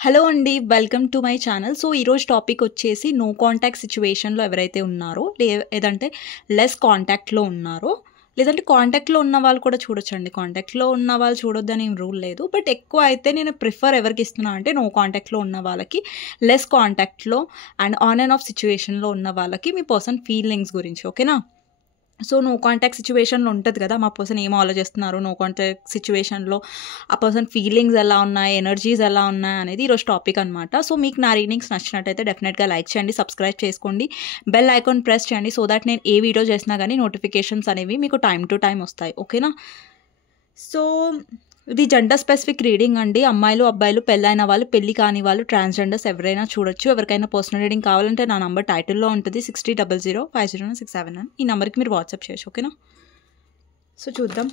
Hello అండి. Welcome to my channel. So, ఈరోజు topic వచ్చేసి నో కాంటాక్ట్ సిట్యుయేషన్‌లో ఎవరైతే ఉన్నారో, లేదంటే లెస్ కాంటాక్ట్‌లో ఉన్నారో, లేదంటే కాంటాక్ట్‌లో ఉన్న వాళ్ళు కూడా చూడొచ్చండి. కాంటాక్ట్‌లో ఉన్న వాళ్ళు చూడొద్దని ఏం రూల్ లేదు. బట్ ఎక్కువ అయితే నేను ప్రిఫర్ ఎవరికి ఇస్తున్నా అంటే నో కాంటాక్ట్‌లో ఉన్న వాళ్ళకి, లెస్ కాంటాక్ట్‌లో అండ్ ఆన్ అండ్ ఆఫ్ సిట్యుయేషన్‌లో ఉన్న వాళ్ళకి మీ పర్సన్ ఫీలింగ్స్ గురించి. ఓకేనా? సో, నో కాంటాక్ట్ సిట్యుయేషన్‌లో ఉంటది కదా! మా పర్సన్ ఏం ఆలోచిస్తున్నారు, నో కాంటాక్ట్ సిట్యుయేషన్‌లో ఆ పర్సన్ ఫీలింగ్స్ ఎలా ఉన్నాయి, ఎనర్జీస్ ఎలా ఉన్నాయి అనేది ఈరోజు టాపిక్ అనమాట. సో, మీకు నా రీడింగ్స్ నచ్చినట్టయితే డెఫినెట్‌గా లైక్ చేయండి, సబ్స్క్రైబ్ చేసుకోండి, బెల్ ఐకాన్ ప్రెస్ చేయండి. సో దట్ నేను ఏ వీడియో చేసినా గానీ నోటిఫికేషన్స్ అనేవి మీకు టైమ్ టు టైమ్ వస్తాయి. ఓకేనా? సో, ఇది జెండర్ స్పెసిఫిక్ రీడింగ్ అండి. అమ్మాయిలు, అబ్బాయిలు, పెళ్ళైన వాళ్ళు, పెళ్లి కాని వాళ్ళు, ట్రాన్స్‌జెండర్స్ ఎవరైనా చూడొచ్చు. ఎవరికైనా పర్సనల్ రీడింగ్ కావాలంటే నా నంబర్ టైటిల్‌లో ఉంటుంది 6000509679. ఈ నంబర్‌కి మీరు వాట్సాప్ చేయొచ్చు. ఓకేనా? సో, చూద్దాం.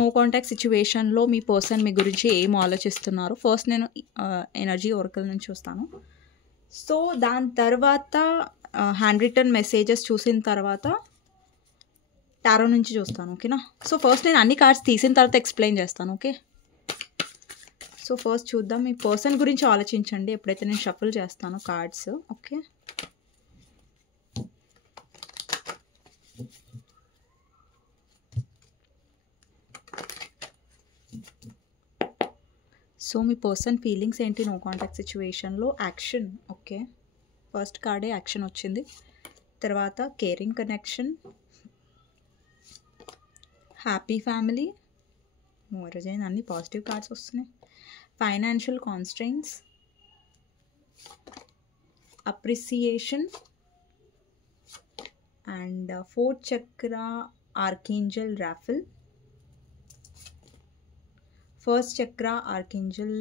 నో కాంటాక్ట్ సిట్యుయేషన్‌లో మీ పర్సన్ మీ గురించి ఏం ఆలోచిస్తున్నారు. ఫస్ట్ నేను ఎనర్జీ ఒరకల్ నుంచి చూస్తాను. సో, దాని తర్వాత హ్యాండ్ రిటన్ మెసేజెస్ చూసిన తర్వాత టారో నుంచి చూస్తాను. ఓకేనా? సో, ఫస్ట్ నేను అన్ని కార్డ్స్ తీసిన తర్వాత ఎక్స్ప్లెయిన్ చేస్తాను. ఓకే? సో, ఫస్ట్ చూద్దాం. మీ పర్సన్ గురించి ఆలోచించండి ఎప్పుడైతే నేను షఫుల్ చేస్తాను కార్డ్స్. ఓకే? సో, మీ పర్సన్ ఫీలింగ్స్ ఏంటి నో కాంటాక్ట్ సిట్యుయేషన్లో? యాక్షన్. ఓకే, ఫస్ట్ కార్డే యాక్షన్ వచ్చింది. తర్వాత కేరింగ్ కనెక్షన్, హ్యాపీ ఫ్యామిలీ, ఈరోజు అన్ని పాజిటివ్ కార్డ్స్ వస్తున్నాయి. Financial constraints, appreciation and fourth chakra archangel Raphael, first chakra archangel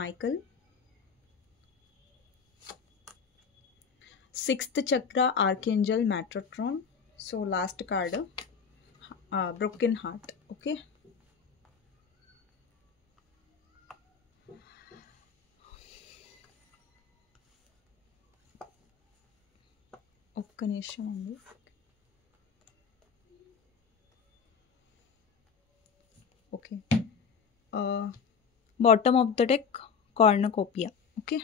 Michael, sixth chakra archangel Metatron. So, last card broken heart. Okay, ఒక్క నిమిషం అండి. Okay, bottom of the deck cornucopia. Okay,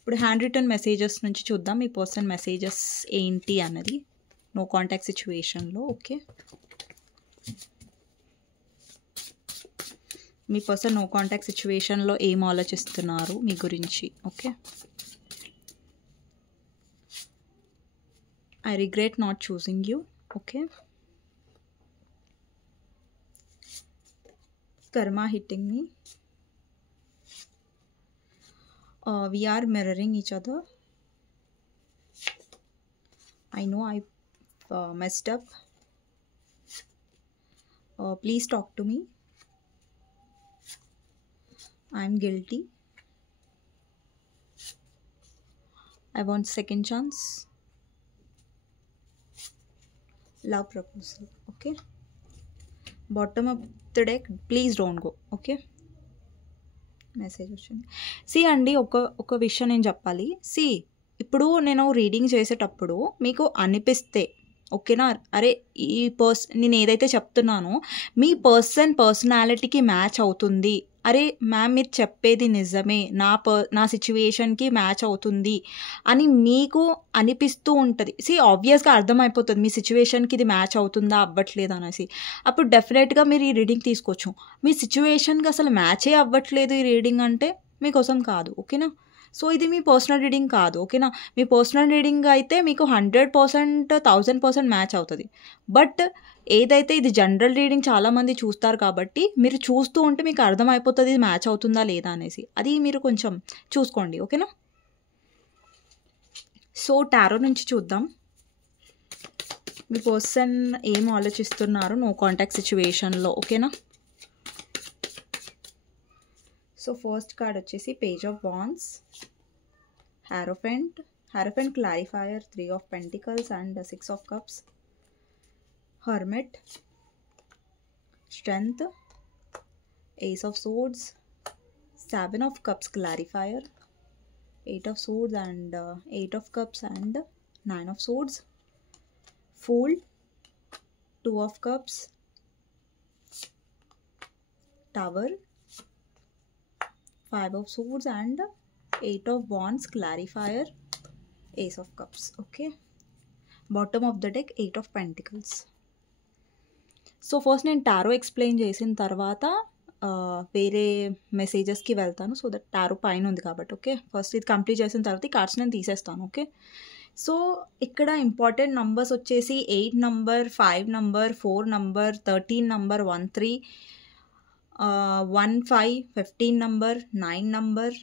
ఇప్పుడు hand written messages నుంచి చూద్దాం మీ person messages ఏంటి అన్నది no contact సిచ్యువేషన్లో. ఓకే, మీ పర్సన్ నో కాంటాక్ట్ సిచ్యువేషన్లో ఏం ఆలోచిస్తున్నారు మీ గురించి. Okay, I regret not choosing you. Okay, Kaaram hitting me, we are mirroring each other. I know I messed up. Please talk to me. I'm guilty. I want second chance. Love proposal. Okay, bottom of the deck, please don't go. Okay, message వచ్చింది. C అండి, ఒక విషయం నేను చెప్పాలి. C, ఇప్పుడు నేను reading చేసేటప్పుడు మీకు అనిపిస్తే, ఓకేనా, అరే ఈ నేను ఏదైతే చెప్తున్నానో మీ పర్సనాలిటీకి మ్యాచ్ అవుతుంది, అరే మ్యామ్ మీరు చెప్పేది నిజమే, నా సిచ్యువేషన్కి మ్యాచ్ అవుతుంది అని మీకు అనిపిస్తూ ఉంటుంది. సి, ఆబ్వియస్గా అర్థమైపోతుంది మీ సిచ్యువేషన్కి ఇది మ్యాచ్ అవుతుందా అవ్వట్లేదు అనేసి. అప్పుడు డెఫినెట్గా మీరు ఈ రీడింగ్ తీసుకోవచ్చు. మీ సిచ్యువేషన్కి అసలు మ్యాచే అవ్వట్లేదు ఈ రీడింగ్ అంటే మీకోసం కాదు. ఓకేనా? సో, ఇది మీ పర్సనల్ రీడింగ్ కాదు. ఓకేనా? మీ పర్సనల్ రీడింగ్ అయితే మీకు 100%, 1000% మ్యాచ్ అవుతుంది. బట్ ఏదైతే ఇది జనరల్ రీడింగ్ చాలామంది చూస్తారు కాబట్టి మీరు చూస్తూ ఉంటే మీకు అర్థమైపోతుంది ఇది మ్యాచ్ అవుతుందా లేదా అనేసి. అది మీరు కొంచెం చూసుకోండి. ఓకేనా? సో, టారో నుంచి చూద్దాం మీ పర్సన్ ఏం ఆలోచిస్తున్నారు నో కాంటాక్ట్ సిచ్యువేషన్లో. ఓకేనా? సో, ఫస్ట్ కార్డ్ వచ్చేసి page of wands, Hierophant clarifier, 3 of Pentacles and 6 of Cups, Hermit, Strength, Ace of Swords, 7 of Cups clarifier, 8 of Swords and 8 of Cups and 9 of Swords, Fool, 2 of Cups, tower, 5 of swords and 8 of wands, clarifier, ace of cups. Okay, bottom of the deck 8 of pentacles. So first నేను tarot explain చేసిన తర్వాత వేరే మెసేజెస్కి వెళ్తాను, so that tarot పైన ఉంది కాబట్టి. Okay, first ఇది complete చేసిన తర్వాత ఈ కార్డ్స్ నేను తీసేస్తాను. ఓకే, సో ఇక్కడ ఇంపార్టెంట్ నంబర్స్ వచ్చేసి 8 number, 5 number, 4 number, 13 number, 1 3, 1 5, 15 number, 9 number,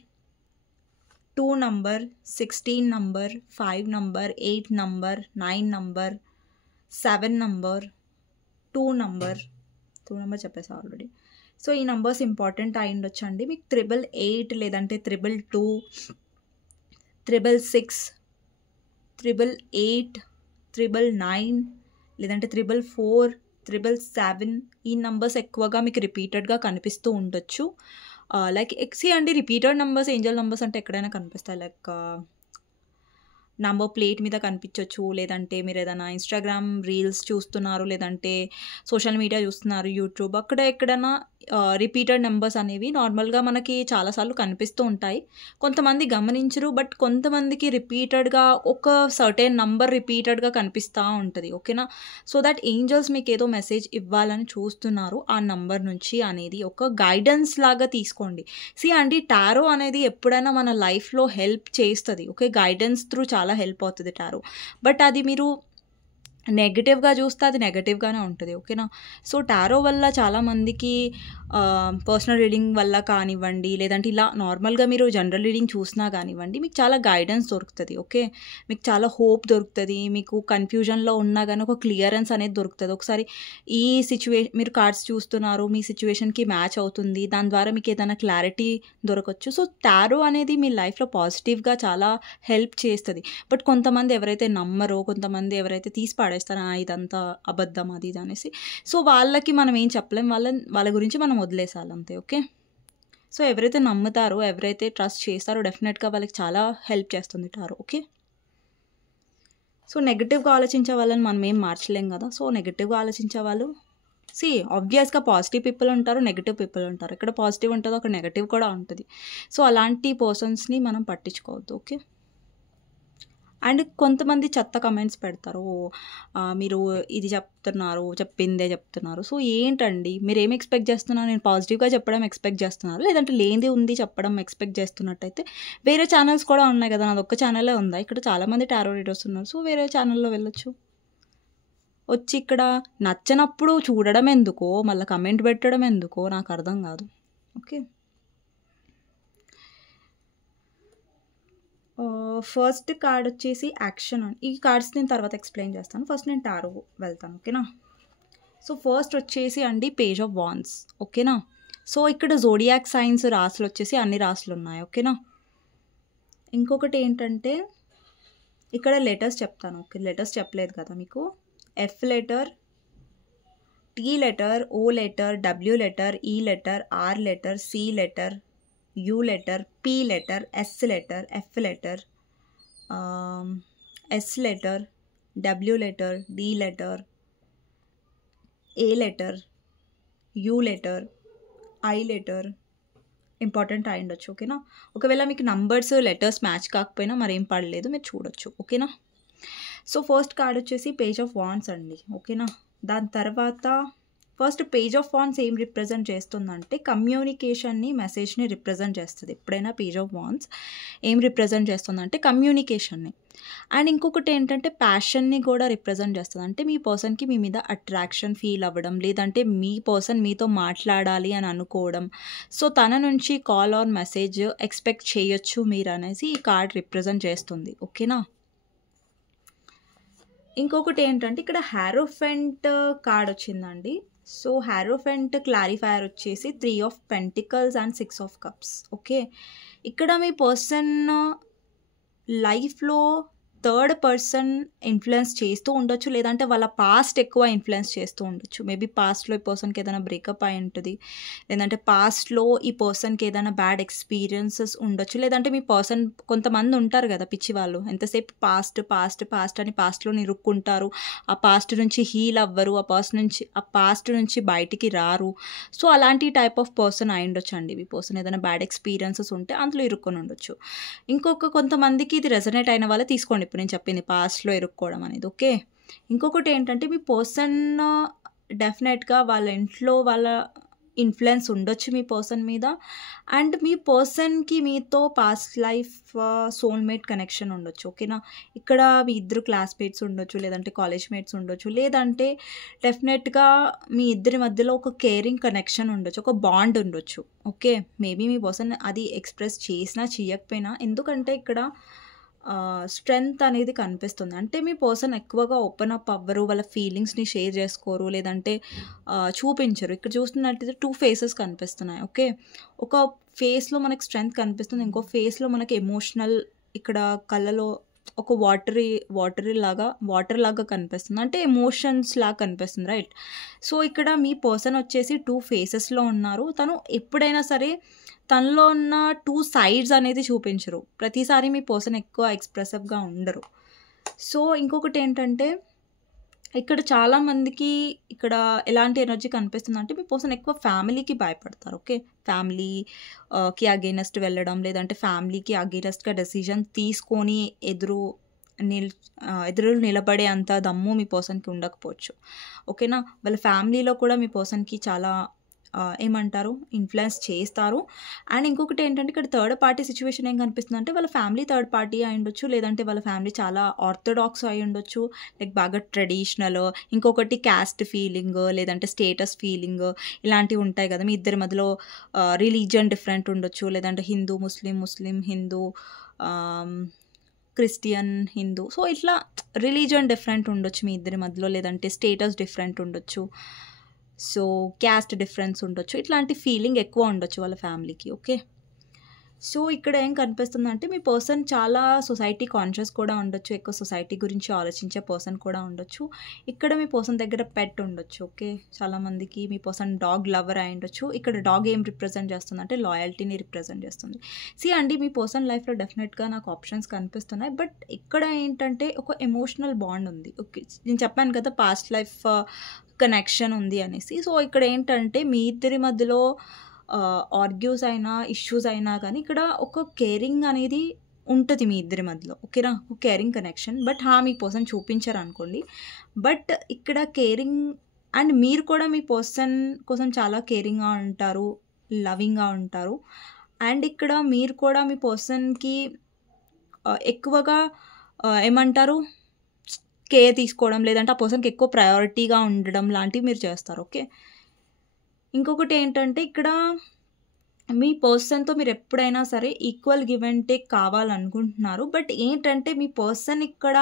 2 number, 16 number, 5 number, 8 number, 9 number, 7 number, 2 number చెప్పేసి ఆల్రెడీ. సో ఈ నంబర్స్ ఇంపార్టెంట్ అయి ఉండొచ్చండి మీకు. 888 లేదంటే 222, 666, 888, 999 లేదంటే 444, 777 ఈ నంబర్స్ ఎక్కువగా మీకు రిపీటెడ్గా కనిపిస్తూ ఉండొచ్చు. లైక్ ఎక్సీ అండి, రిపీటెడ్ నంబర్స్, ఏంజల్ నంబర్స్ అంటే ఎక్కడైనా కనిపిస్తాయి. లైక్ నంబర్ ప్లేట్ మీద కనిపించవచ్చు, లేదంటే మీరు ఏదైనా ఇన్స్టాగ్రామ్ రీల్స్ చూస్తున్నారు, లేదంటే సోషల్ మీడియా చూస్తున్నారు, యూట్యూబ్, అక్కడ ఎక్కడైనా రిపీటెడ్ నెంబర్స్ అనేవి నార్మల్గా మనకి చాలాసార్లు కనిపిస్తూ ఉంటాయి. కొంతమంది గమనించరు, బట్ కొంతమందికి రిపీటెడ్గా ఒక సర్టెన్ నంబర్ రిపీటెడ్గా కనిపిస్తూ ఉంటుంది. ఓకేనా, సో దట్ ఏంజల్స్ మీకు ఏదో మెసేజ్ ఇవ్వాలని చూస్తున్నారు ఆ నంబర్ నుంచి అనేది ఒక గైడెన్స్ లాగా తీసుకోండి. అండి, టారో అనేది ఎప్పుడైనా మన లైఫ్లో హెల్ప్ చేస్తుంది. ఓకే, గైడెన్స్ త్రూ చాలా హెల్ప్ అవుతుంది టారో, బట్ అది మీరు నెగిటివ్గా చూస్తే అది నెగటివ్గానే ఉంటుంది. ఓకేనా, సో టారో వల్ల చాలామందికి పర్సనల్ రీడింగ్ వల్ల కానివ్వండి, లేదంటే ఇలా నార్మల్గా మీరు జనరల్ రీడింగ్ చూసినా కానివ్వండి, మీకు చాలా గైడెన్స్ దొరుకుతుంది. ఓకే, మీకు చాలా హోప్ దొరుకుతుంది. మీకు కన్ఫ్యూజన్లో ఉన్నా కానీ ఒక క్లియరెన్స్ అనేది దొరుకుతుంది. ఒకసారి ఈ మీరు కార్డ్స్ చూస్తున్నారు, మీ సిచ్యువేషన్కి మ్యాచ్ అవుతుంది, దాని ద్వారా మీకు ఏదైనా క్లారిటీ దొరకవచ్చు. సో టారో అనేది మీ లైఫ్లో పాజిటివ్గా చాలా హెల్ప్ చేస్తుంది. బట్ కొంతమంది ఎవరైతే నమ్మరో, కొంతమంది ఎవరైతే తీసి పాడేస్తారో ఇదంతా అబద్ధం అది ఇది అనేసి, సో వాళ్ళకి మనం ఏం చెప్పలేం, వాళ్ళ గురించి మనం వదిలేసాలి అంతే. ఓకే, సో ఎవరైతే నమ్ముతారో, ఎవరైతే ట్రస్ట్ చేస్తారో డెఫినెట్గా వాళ్ళకి చాలా హెల్ప్ చేస్తుంది టారో. ఓకే, సో నెగిటివ్గా ఆలోచించే వాళ్ళని మనం ఏం మార్చలేం కదా. సో నెగిటివ్గా ఆలోచించే వాళ్ళు ఆబ్వియస్గా పాజిటివ్ పీపుల్ ఉంటారు, నెగిటివ్ పీపుల్ ఉంటారు. ఇక్కడ పాజిటివ్ ఉంటుంది, అక్కడ నెగిటివ్ కూడా ఉంటుంది. సో అలాంటి పర్సన్స్ని మనం పట్టించుకోవద్దు. ఓకే, అండ్ కొంతమంది చెత్త కమెంట్స్ పెడతారు, మీరు ఇది చెప్పిందే చెప్తున్నారు. సో ఏంటండి, మీరు ఏం ఎక్స్పెక్ట్ చేస్తున్నారు? నేను పాజిటివ్గా చెప్పడం ఎక్స్పెక్ట్ చేస్తున్నారు, లేదంటే లేనిది ఉంది చెప్పడం ఎక్స్పెక్ట్ చేస్తున్నట్టయితే వేరే ఛానల్స్ కూడా ఉన్నాయి కదా, నాది ఒక్క ఛానలే ఉందా? ఇక్కడ చాలామంది టారో రీడర్స్ ఉన్నారు, సో వేరే ఛానల్లో వెళ్ళొచ్చు. వచ్చి ఇక్కడ నచ్చనప్పుడు చూడడం ఎందుకో, మళ్ళీ కమెంట్ పెట్టడం ఎందుకో నాకు అర్థం కాదు. ఓకే, ఫస్ట్ కార్డ్ వచ్చేసి యాక్షన్. ఈ కార్డ్స్ నేను తర్వాత ఎక్స్ప్లెయిన్ చేస్తాను, ఫస్ట్ నేను టారో వెళ్తాను. ఓకేనా, సో ఫస్ట్ వచ్చేసి అండి పేజ్ ఆఫ్ వాండ్స్. ఓకేనా, సో ఇక్కడ జోడియాక్ సైన్స్ రాసులు వచ్చేసి అన్ని రాసులు ఉన్నాయి. ఓకేనా, ఇంకొకటి ఏంటంటే ఇక్కడ లెటర్స్ చెప్తాను. ఓకే, లెటర్స్ చెప్పలేదు కదా మీకు. F letter, T letter, O letter, W letter, E letter, R letter, C letter, U letter, P letter, S letter, F letter, S letter, W letter, D letter, A letter, U letter, I letter. Important అయి ఉండొచ్చు. ఓకేనా, ఒకవేళ మీకు numbers letters match కాకపోయినా మరేం పడలేదు, మీరు చూడొచ్చు. ఓకేనా, సో ఫస్ట్ కార్డ్ వచ్చేసి పేజ్ ఆఫ్ వాండ్స్ అండి. ఓకేనా, దాని తర్వాత ఫస్ట్ పేజ్ ఆఫ్ వాండ్స్ ఏం రిప్రజెంట్ చేస్తుందంటే కమ్యూనికేషన్ని, మెసేజ్ని రిప్రజెంట్ చేస్తుంది. ఎప్పుడైనా పేజ్ ఆఫ్ వాండ్స్ ఏం రిప్రజెంట్ చేస్తుందంటే కమ్యూనికేషన్ని. అండ్ ఇంకొకటి ఏంటంటే ప్యాషన్ని కూడా రిప్రజెంట్ చేస్తుంది. అంటే మీ పర్సన్కి మీ మీద అట్రాక్షన్ ఫీల్ అవ్వడం, లేదంటే మీ పర్సన్ మీతో మాట్లాడాలి అని అనుకోవడం, సో తన నుంచి కాల్ ఆర్ మెసేజ్ ఎక్స్పెక్ట్ చేయొచ్చు మీరు అనేసి ఈ కార్డ్ రిప్రజెంట్ చేస్తుంది. ఓకేనా, ఇంకొకటి ఏంటంటే ఇక్కడ హారోఫెంట్ కార్డ్ వచ్చిందండి. సో హారోఫెంట్ క్లారిఫైయర్ వచ్చేసి 3 of Pentacles and 6 of Cups. Okay, ఇక్కడ మీ పర్సన్ లైఫ్లో థర్డ్ పర్సన్ ఇన్ఫ్లుయెన్స్ చేస్తూ ఉండొచ్చు, లేదంటే వాళ్ళ పాస్ట్ ఎక్కువ ఇన్ఫ్లుయెన్స్ చేస్తూ ఉండొచ్చు. మేబీ పాస్ట్‌లో ఈ పర్సన్‌కి ఏదైనా బ్రేకప్ అయి ఉంటది. లేదంటే పాస్ట్‌లో ఈ పర్సన్‌కి ఏదైనా బ్యాడ్ ఎక్స్‌పీరియన్సెస్ ఉండొచ్చు. లేదంటే మీ పర్సన్ కొంతమంది ఉంటారు గదా! పిచ్చివాళ్ళు. ఎంతసేపు పాస్ట్, పాస్ట్, పాస్ట్ అని పాస్ట్‌లోని ఇరుక్కుంటారు. ఆ పాస్ట్ నుంచి హీల్ అవ్వరు. ఆ పాస్ట్ నుంచి బయటికి రారు. సో, అలాంటి టైప్ ఆఫ్ పర్సన్ అయ్యుండొచ్చండి. మీ పర్సన్ ఏదైనా బ్యాడ్ ఎక్స్‌పీరియన్సెస్ ఉంటే అందులో ఇరుక్కొని ఉండొచ్చు. కొంతమందికి ఇది రెజొనేట్ అయిన వాళ్ళే తీసుకోండి. ఇప్పుడు నేను చెప్పింది పాస్ట్‌లో ఇరుక్కోవడం అనేది. ఓకే. ఇంకొకటి ఏంటంటే మీ పర్సన్ డెఫినెట్‌గా వాళ్ళ ఇంట్లో వాళ్ళ ఇన్‌ఫ్లుయెన్స్ ఉండొచ్చు మీ పర్సన్ మీద. అండ్ మీ పర్సన్‌కి మీతో పాస్ట్ లైఫ్ సోల్‌మేట్ కనెక్షన్ ఉండొచ్చు. ఓకేనా. ఇక్కడ మీ ఇద్దరు క్లాస్‌మేట్స్ ఉండొచ్చు, లేదంటే కాలేజ్ మేట్స్ ఉండొచ్చు, లేదంటే డెఫినెట్‌గా మీ ఇద్దరి మధ్యలో ఒక కేరింగ్ కనెక్షన్ ఉండొచ్చు, ఒక బాండ్ ఉండొచ్చు. ఓకే. మేబీ మీ పర్సన్ అది ఎక్స్‌ప్రెస్ చేసినా, చేయకపోయినా, ఎందుకంటే ఇక్కడ స్ట్రెంగ్త్ అనేది కనిపిస్తుంది. అంటే మీ పర్సన్ ఎక్కువగా ఓపెన్ అప్ అవ్వరు, వాళ్ళ ఫీలింగ్స్‌ని షేర్ చేసుకోరు, లేదంటే చూపించరు. ఇక్కడ చూస్తున్నట్టయితే 2 ఫేసెస్ కనిపిస్తున్నాయి. ఓకే. ఒక ఫేస్‌లో మనకి స్ట్రెంగ్త్ కనిపిస్తుంది. ఇంకో ఫేస్‌లో మనకి ఎమోషనల్, ఇక్కడ కళ్ళలో ఒక వాటర్ లాగా కనిపిస్తుంది. అంటే ఎమోషన్స్ లాగా కనిపిస్తుంది. రైట్. సో, ఇక్కడ మీ పర్సన్ వచ్చేసి 2 ఫేసెస్‌లో ఉన్నారు. తను ఎప్పుడైనా సరే తనలో ఉన్న 2 సైడ్స్ అనేది చూపించరు. ప్రతిసారి మీ పర్సన్ ఎక్కువ ఎక్స్‌ప్రెసివ్‌గా ఉండరు. సో, ఇంకొకటేంటంటే ఇక్కడ చాలామందికి ఇక్కడ ఎలాంటి ఎనర్జీ కనిపిస్తుందంటే మీ పర్సన్ ఎక్కువ ఫ్యామిలీకి భయపడతారు. ఓకే. ఫ్యామిలీ కి అగైనెస్ట్ వెళ్ళడం, లేదంటే ఫ్యామిలీకి అగైనెస్ట్‌గా డెసిషన్ తీసుకొని ఎదురు నిలబడే అంత దమ్ము మీ పర్సన్‌కి ఉండకపోవచ్చు. ఓకేనా. వాళ్ళ ఫ్యామిలీలో కూడా మీ పర్సన్‌కి చాలా ఏమంటారు, ఇన్‌ఫ్లుయెన్స్ చేస్తారు. అండ్ ఇంకొకటేంటంటే ఇక్కడ థర్డ్ పార్టీ సిట్యుయేషన్ ఏం కనిపిస్తుందంటే వాళ్ళ ఫ్యామిలీ థర్డ్ పార్టీ అయ్యుండొచ్చు, లేదంటే వాళ్ళ ఫ్యామిలీ చాలా ఆర్థోడాక్స్ అయ్యుండొచ్చు. లైక్ బాగా ట్రెడిషనల్, ఇంకొకటి క్యాస్ట్ ఫీలింగ్, లేదంటే స్టేటస్ ఫీలింగ్, ఇలాంటివి ఉంటాయి కదా! మీ ఇద్దరి మధ్యలో రిలీజియన్ డిఫరెంట్ ఉండొచ్చు, లేదంటే హిందూ, ముస్లిం, హిందూ, క్రిస్టియన్, హిందూ. సో, ఇట్లా రిలీజియన్ డిఫరెంట్ ఉండొచ్చు మీ ఇద్దరి మధ్యలో, లేదంటే స్టేటస్ డిఫరెంట్ ఉండొచ్చు. సో, క్యాస్ట్ డిఫరెన్స్ ఉండొచ్చు. ఇట్లాంటి ఫీలింగ్ ఎక్కువ ఉండొచ్చు వాళ్ళ ఫ్యామిలీకి. ఓకే. సో, ఇక్కడ ఏం కనిపిస్తుందంటే మీ పర్సన్ చాలా సొసైటీ కాన్షియస్ కూడా ఉండొచ్చు. ఎక్కువ సొసైటీ గురించి ఆలోచించే పర్సన్ కూడా ఉండొచ్చు. ఇక్కడ మీ పర్సన్ దగ్గర పెట్ ఉండొచ్చు. ఓకే. చాలామందికి మీ పర్సన్ డాగ్ లవర్ అయ్యుండొచ్చు. ఇక్కడ డాగ్ ఏం రిప్రజెంట్ చేస్తుందంటే లాయల్టీని రిప్రజెంట్ చేస్తుంది. అండి, మీ పర్సన్ లైఫ్‌లో డెఫినెట్‌గా నాకు ఆప్షన్స్ కనిపిస్తున్నాయి. బట్ ఇక్కడ ఏంటంటే ఒక ఎమోషనల్ బాండ్ ఉంది. ఓకే. నేను చెప్పాను కదా పాస్ట్ లైఫ్ కనెక్షన్ ఉంది అనేసి. సో, ఇక్కడ ఏంటంటే మీ ఇద్దరి మధ్యలో ఆర్గ్యూస్ అయినా, ఇష్యూస్ అయినా కానీ ఇక్కడ ఒక కేరింగ్ అనేది ఉంటది మీ ఇద్దరి మధ్యలో. ఓకేనా. ఒక కేరింగ్ కనెక్షన్. బట్ మీ పర్సన్ చూపించరనుకోండి. బట్ ఇక్కడ కేరింగ్, అండ్ మీరు కూడా మీ పర్సన్ కోసం చాలా కేరింగ్‌గా ఉంటారు, లవింగ్‌గా ఉంటారు. అండ్ ఇక్కడ మీరు కూడా మీ పర్సన్‌కి ఎక్కువగా ఏమంటారు, కేర్ తీసుకోవడం, లేదంటే ఆ పర్సన్‌కి ఎక్కువ ప్రయారిటీగా ఉండడం లాంటివి మీరు చేస్తారు. ఓకే. ఇంకొకటేంటంటే ఇక్కడ మీ పర్సన్‌తో మీరు ఎప్పుడైనా సరే ఈక్వల్ గివ్ అండ్ టేక్ కావాలనుకుంటున్నారు. బట్ ఏంటంటే మీ పర్సన్ ఇక్కడ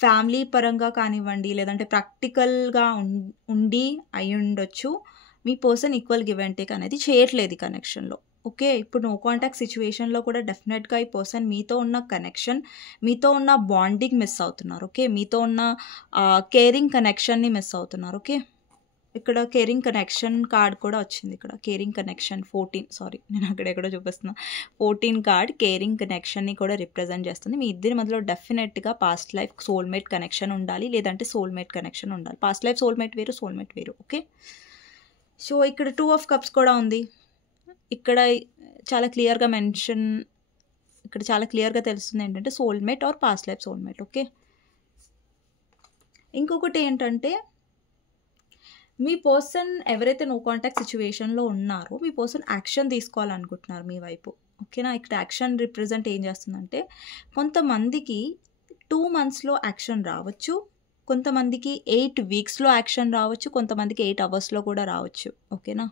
ఫ్యామిలీ పరంగా కానివ్వండి, లేదంటే ప్రాక్టికల్‌గా ఉండి అయ్యుండొచ్చు. మీ person equal give and take అనేది చేయట్లేదు ఈ కనెక్షన్‌లో. ఓకే. ఇప్పుడు నో కాంటాక్ట్ సిట్యుయేషన్‌లో కూడా డెఫినెట్‌గా ఈ పర్సన్ మీతో ఉన్న కనెక్షన్, మీతో ఉన్న బాండింగ్ మిస్ అవుతున్నారు. ఓకే. మీతో ఉన్న కేరింగ్ కనెక్షన్‌ని మిస్ అవుతున్నారు. ఓకే. ఇక్కడ కేరింగ్ కనెక్షన్ కార్డ్ కూడా వచ్చింది. ఇక్కడ కేరింగ్ కనెక్షన్ 14 నేను అక్కడెక్కడో చూపిస్తున్నా. 14 కార్డ్ కేరింగ్ కనెక్షన్‌ని కూడా రిప్రజెంట్ చేస్తుంది. మీ ఇద్దరి మధ్యలో డెఫినెట్‌గా పాస్ట్ లైఫ్ సోల్‌మేట్ కనెక్షన్ ఉండాలి, లేదంటే సోల్‌మేట్ కనెక్షన్ ఉండాలి. పాస్ట్ లైఫ్ సోల్‌మేట్ వేరు. ఓకే. సో, ఇక్కడ 2 ఆఫ్ కప్స్ కూడా ఉంది. ఇక్కడ చాలా క్లియర్‌గా తెలుస్తుంది ఏంటంటే soulmate or past life soulmate. Okay. ఇంకొకటి ఏంటంటే మీ పర్సన్ ఎవరైతే నో కాంటాక్ట్ సిట్యుయేషన్‌లో ఉన్నారో మీ పర్సన్ యాక్షన్ తీసుకోవాలనుకుంటున్నారు మీ వైపు. ఓకేనా. ఇక్కడ యాక్షన్ రిప్రజెంట్ ఏం చేస్తుందంటే కొంతమందికి 2 మంత్స్‌లో యాక్షన్ రావచ్చు. కొంతమందికి 8 వీక్స్‌లో యాక్షన్ రావచ్చు. కొంతమందికి 8 అవర్స్‌లో కూడా రావచ్చు. ఓకేనా.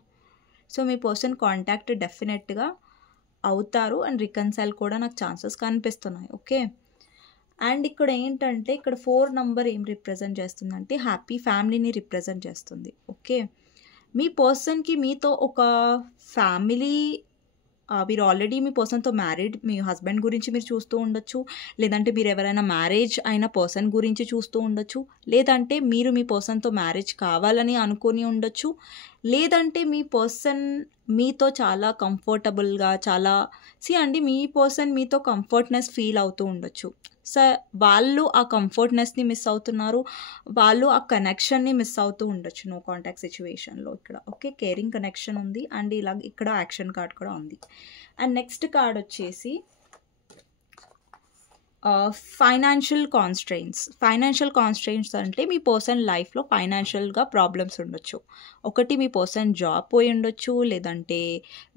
సో, మీ పర్సన్ కాంటాక్ట్ డెఫినెట్‌గా అవుతారు. అండ్ రికన్సైల్ కూడా నాకు ఛాన్సెస్ కనిపిస్తున్నాయి. ఓకే. అండ్ ఇక్కడ ఏంటంటే ఇక్కడ 4 నంబర్ ఏం రిప్రజెంట్ చేస్తుందంటే హ్యాపీ ఫ్యామిలీని రిప్రజెంట్ చేస్తుంది. ఓకే. మీ పర్సన్‌కి మీతో ఒక ఫ్యామిలీ మీరు ఆల్రెడీ మీ పర్సన్‌తో మ్యారీడ్, మీ హస్బెండ్ గురించి మీరు చూస్తూ ఉండొచ్చు. లేదంటే మీరు ఎవరైనా మ్యారేజ్ అయిన పర్సన్ గురించి చూస్తూ ఉండొచ్చు. లేదంటే మీరు మీ పర్సన్‌తో మ్యారేజ్ కావాలని అనుకోని ఉండొచ్చు. లేదంటే మీ పర్సన్ మీతో చాలా కంఫర్టబుల్‌గా అండి, మీ పర్సన్ మీతో కంఫర్ట్‌నెస్ ఫీల్ అవుతూ ఉండొచ్చు. వాళ్ళు ఆ కంఫర్ట్‌నెస్‌ని మిస్ అవుతున్నారు. వాళ్ళు ఆ కనెక్షన్‌ని మిస్ అవుతూ ఉండొచ్చు నో కాంటాక్ట్ సిట్యుయేషన్‌లో ఇక్కడ. ఓకే. కేరింగ్ కనెక్షన్ ఉంది అండ్ ఇలాగ ఇక్కడ యాక్షన్ కార్డ్ కూడా ఉంది. అండ్ నెక్స్ట్ కార్డ్ వచ్చేసి ఫైనాన్షియల్ కాన్స్ట్రెయింట్స్ అంటే మీ పర్సన్ లైఫ్లో ఫైనాన్షియల్గా ప్రాబ్లమ్స్ ఉండొచ్చు. ఒకటి మీ పర్సన్ జాబ్ పోయి ఉండొచ్చు, లేదంటే